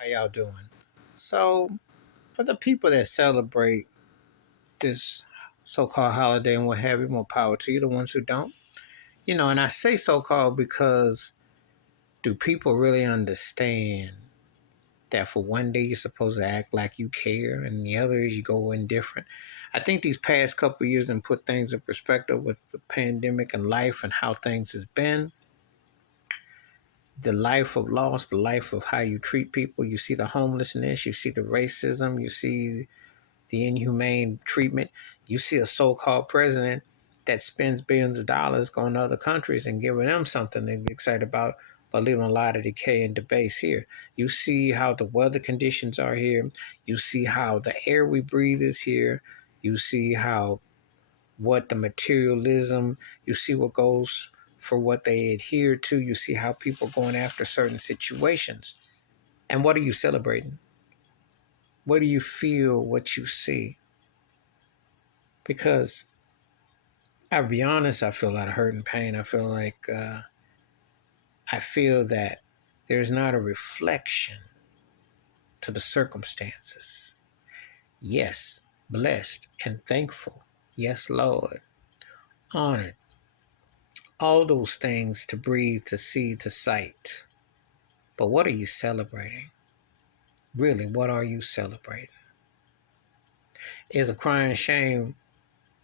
How y'all doing? So, for the people that celebrate this so-called holiday and what have you, more power to you. The ones who don't, and I say so-called because do people really understand that for one day you're supposed to act like you care, and the others you go indifferent? I think these past couple of years and put things in perspective with the pandemic and life and how things has been. The life of loss, the life of how you treat people. You see the homelessness, you see the racism, you see the inhumane treatment. You see a so-called president that spends billions of dollars going to other countries and giving them something to be excited about, but leaving a lot of decay and debase here. You see how the weather conditions are here. You see how the air we breathe is here. You see how what the materialism, you see what goes for what they adhere to. You see how people going after certain situations. And what are you celebrating? What do you feel what you see? Because I'll be honest, I feel a lot of hurt and pain. I feel like I feel that there's not a reflection to the circumstances. Yes, blessed and thankful. Yes, Lord, honored. All those things to breathe, to see, to sight. But what are you celebrating? Really, what are you celebrating? Is a crying shame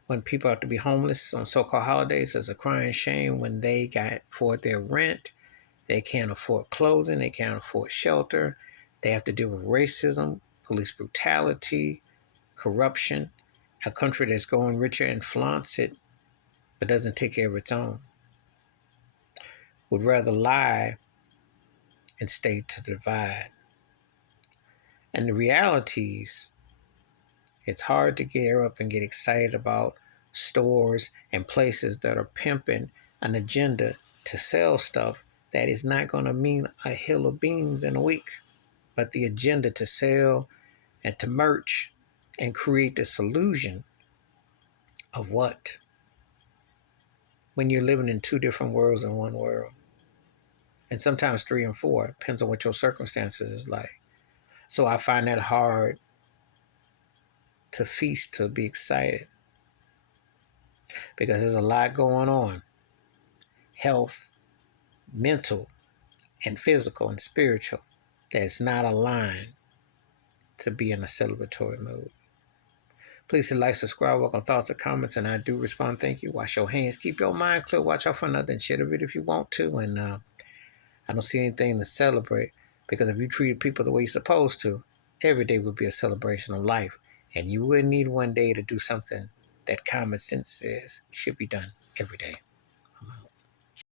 when people have to be homeless on so-called holidays. It's a crying shame when they got for their rent. They can't afford clothing. They can't afford shelter. They have to deal with racism, police brutality, corruption. A country that's going richer and flaunts it, but doesn't take care of its own. Would rather lie and stay to divide. And the realities, it's hard to get up and get excited about stores and places that are pimping an agenda to sell stuff that is not going to mean a hill of beans in a week. But the agenda to sell and to merch and create this illusion of what? When you're living in two different worlds in one world. And sometimes three and four, depends on what your circumstances is like. So I find that hard to feast, to be excited. Because there's a lot going on. Health, mental, and physical and spiritual. That's not aligned to be in a celebratory mood. Please hit like, subscribe, welcome thoughts or comments, and I do respond. Thank you. Wash your hands. Keep your mind clear. Watch out for nothing. Share the video if you want to. And I don't see anything to celebrate, because if you treated people the way you're supposed to, every day would be a celebration of life. And you wouldn't need one day to do something that common sense says should be done every day.